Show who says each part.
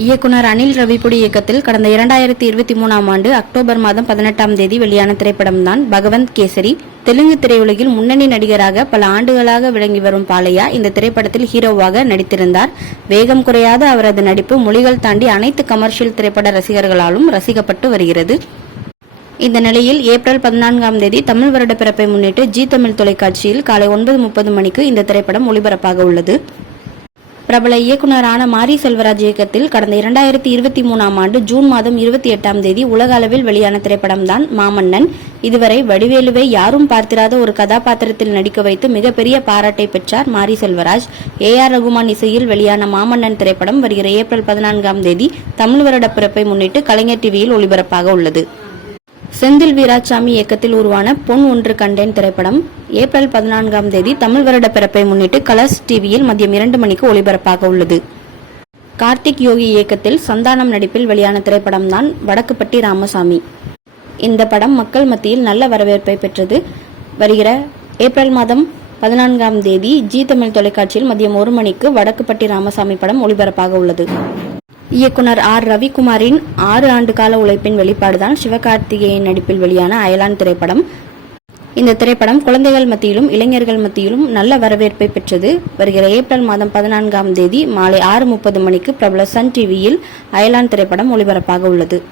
Speaker 1: இயக்குனர் அனில் ரவிபுடி இயக்கத்தில் கடந்த இரண்டாயிரத்தி இருபத்தி மூணாம் ஆண்டு அக்டோபர் மாதம் பதினெட்டாம் தேதி வெளியான திரைப்படம்தான் பகவந்த் கேசரி. தெலுங்கு திரையுலகில் முன்னணி நடிகராக பல ஆண்டுகளாக விளங்கி வரும் பாலையா இந்த திரைப்படத்தில் ஹீரோவாக நடித்திருந்தார். வேகம் குறையாத அவரது நடிப்பு மொழிகள் தாண்டி அனைத்து கமர்ஷியல் திரைப்பட ரசிகர்களாலும் ரசிக்கப்பட்டு வருகிறது. இந்த நிலையில் ஏப்ரல் பதினான்காம் தேதி தமிழ் வருட பிறப்பை முன்னிட்டு ஜி தமிழ் தொலைக்காட்சியில் காலை ஒன்பது முப்பது மணிக்கு இந்த திரைப்படம் ஒளிபரப்பாக உள்ளது. பிரபல இயக்குனரான மாரி செல்வராஜ் இயக்கத்தில் கடந்த இரண்டாயிரத்தி இருபத்தி மூணாம் ஆண்டு ஜூன் மாதம் இருபத்தி எட்டாம் தேதி உலக அளவில் வெளியான திரைப்படம்தான் மாமன்னன். இதுவரை வடிவேலுவை யாரும் பார்த்திராத ஒரு கதாபாத்திரத்தில் நடிக்க வைத்து மிகப்பெரிய பாராட்டை பெற்றார் மாரி செல்வராஜ். ஏ ஆர் ரகுமான் இசையில் வெளியான மாமன்னன் திரைப்படம் வருகிற ஏப்ரல் பதினான்காம் தேதி தமிழ் வருட பிறப்பை முன்னிட்டு கலைஞர் டிவியில் ஒளிபரப்பாக உள்ளது. செந்தில் வீராசாமி இயக்கத்தில் உருவான பொன் ஒன்று கண்டேன் திரைப்படம் ஏப்ரல் பதினான்காம் தேதி தமிழ் வருட பிறப்பை முன்னிட்டு கலர்ஸ் டிவியில் மதியம் இரண்டு மணிக்கு ஒளிபரப்பாக உள்ளது. கார்த்திக் யோகி இயக்கத்தில் சந்தானம் நடிப்பில் வெளியான திரைப்படம்தான் வடக்குப்பட்டி ராமசாமி. இந்த படம் மக்கள் மத்தியில் நல்ல வரவேற்பை பெற்றது. வருகிற ஏப்ரல் மாதம் பதினான்காம் தேதி ஜி தமிழ் தொலைக்காட்சியில் மதியம் ஒரு மணிக்கு வடக்குப்பட்டி ராமசாமி படம் ஒளிபரப்பாக உள்ளது. இயக்குனர் ஆர். ரவிக்குமாரின் ஆறு ஆண்டு கால உழைப்பின் வெளிப்பாடுதான் சிவகார்த்திகேயன் நடிப்பில் வெளியான அயலான் திரைப்படம். இந்த திரைப்படம் குழந்தைகள் மத்தியிலும் இளைஞர்கள் மத்தியிலும் நல்ல வரவேற்பை பெற்றது. வருகிற ஏப்ரல் மாதம் பதினான்காம் தேதி மாலை ஆறு முப்பது மணிக்கு பிரபல சன் டிவியில் அயலான் திரைப்படம் ஒளிபரப்பாக உள்ளது.